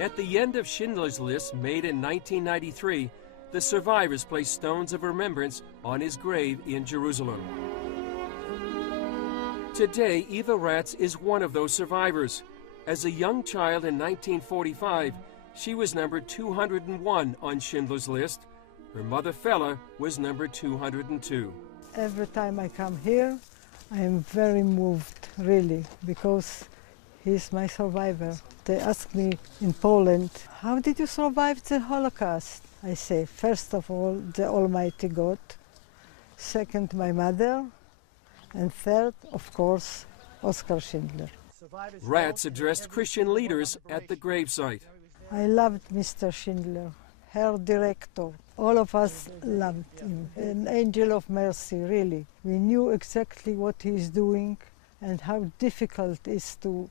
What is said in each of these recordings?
At the end of Schindler's List, made in 1993, the survivors placed stones of remembrance on his grave in Jerusalem. Today, Eva Ratz is one of those survivors. As a young child in 1945, she was number 201 on Schindler's List. Her mother, Fella, was number 202. Every time I come here, I am very moved, really, because he's my survivor. They ask me in Poland, how did you survive the Holocaust? I say, first of all, the Almighty God, second, my mother, and third, of course, Oskar Schindler. Ratz addressed Christian leaders at the gravesite. I loved Mr. Schindler, Herr Director. All of us loved him. An angel of mercy, really. We knew exactly what he's doing and how difficult it is to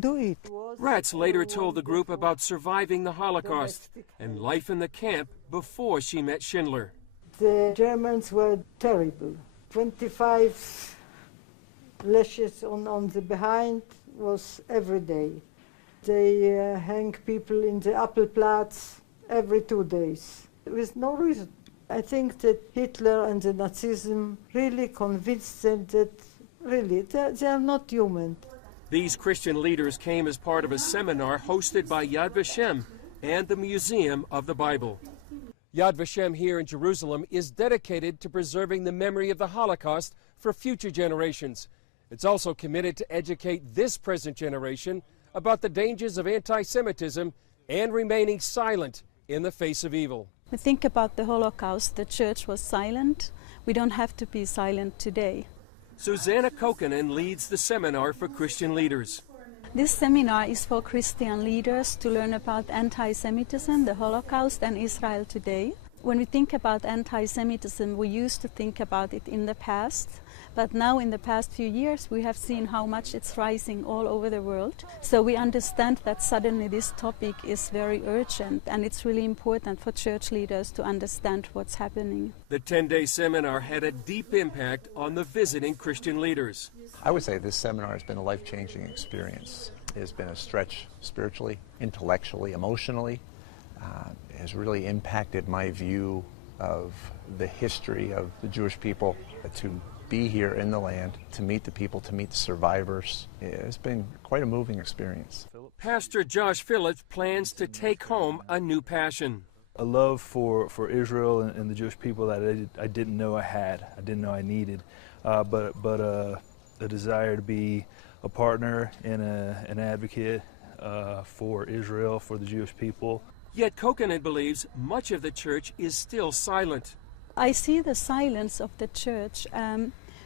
do it. Ratz later told the group about surviving the Holocaust and life in the camp before she met Schindler. The Germans were terrible. 25 lashes on the behind was every day. They hang people in the Appelplatz every 2 days, with no reason. I think that Hitler and the Nazism really convinced them that really they are not human. These Christian leaders came as part of a seminar hosted by Yad Vashem and the Museum of the Bible. Yad Vashem here in Jerusalem is dedicated to preserving the memory of the Holocaust for future generations. It's also committed to educate this present generation about the dangers of anti-Semitism and remaining silent in the face of evil. We think about the Holocaust, the church was silent. We don't have to be silent today. Susanna Kokkonen leads the seminar for Christian leaders. This seminar is for Christian leaders to learn about anti-Semitism, the Holocaust, and Israel today. When we think about anti-Semitism, we used to think about it in the past, but now in the past few years we have seen how much it's rising all over the world. So we understand that suddenly this topic is very urgent, and it's really important for church leaders to understand what's happening. The 10-day seminar had a deep impact on the visiting Christian leaders. I would say this seminar has been a life-changing experience. It has been a stretch spiritually, intellectually, emotionally. It has really impacted my view of the history of the Jewish people. To be here in the land, to meet the people, to meet the survivors, it's been quite a moving experience. Pastor Josh Phillips plans to take home a new passion. A love for Israel and the Jewish people that I didn't know I had, I didn't know I needed, but a desire to be a partner and an advocate for Israel, for the Jewish people. Yet Kokkonen believes much of the church is still silent. I see the silence of the church.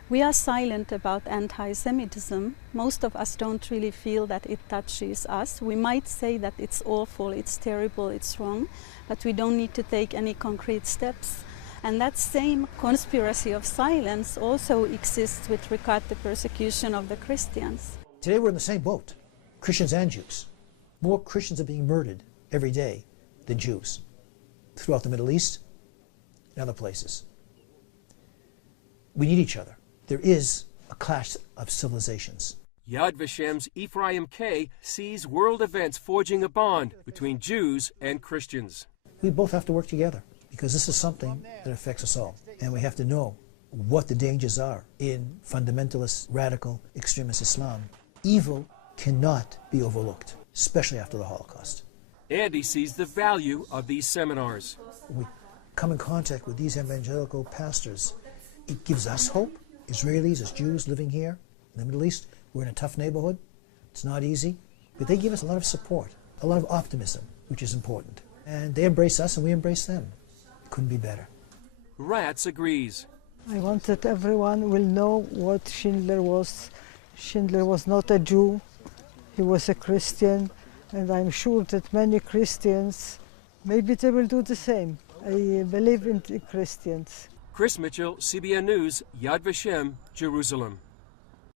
We are silent about anti-Semitism. Most of us don't really feel that it touches us. We might say that it's awful, it's terrible, it's wrong, but we don't need to take any concrete steps. And that same conspiracy of silence also exists with regard to persecution of the Christians. Today we're in the same boat, Christians and Jews. More Christians are being murdered every day than Jews throughout the Middle East and other places. We need each other. There is a clash of civilizations. Yad Vashem's Ephraim K. sees world events forging a bond between Jews and Christians. We both have to work together because this is something that affects us all. And we have to know what the dangers are in fundamentalist, radical, extremist Islam. Evil cannot be overlooked, especially after the Holocaust. And he sees the value of these seminars. When we come in contact with these evangelical pastors, it gives us hope. Israelis, as Jews living here in the Middle East, we're in a tough neighborhood. It's not easy, but they give us a lot of support, a lot of optimism, which is important. And they embrace us and we embrace them. It couldn't be better. Ratz agrees. I want that everyone will know what Schindler was. Schindler was not a Jew, he was a Christian, and I'm sure that many Christians, maybe they will do the same. I believe in the Christians. Chris Mitchell, CBN News, Yad Vashem, Jerusalem.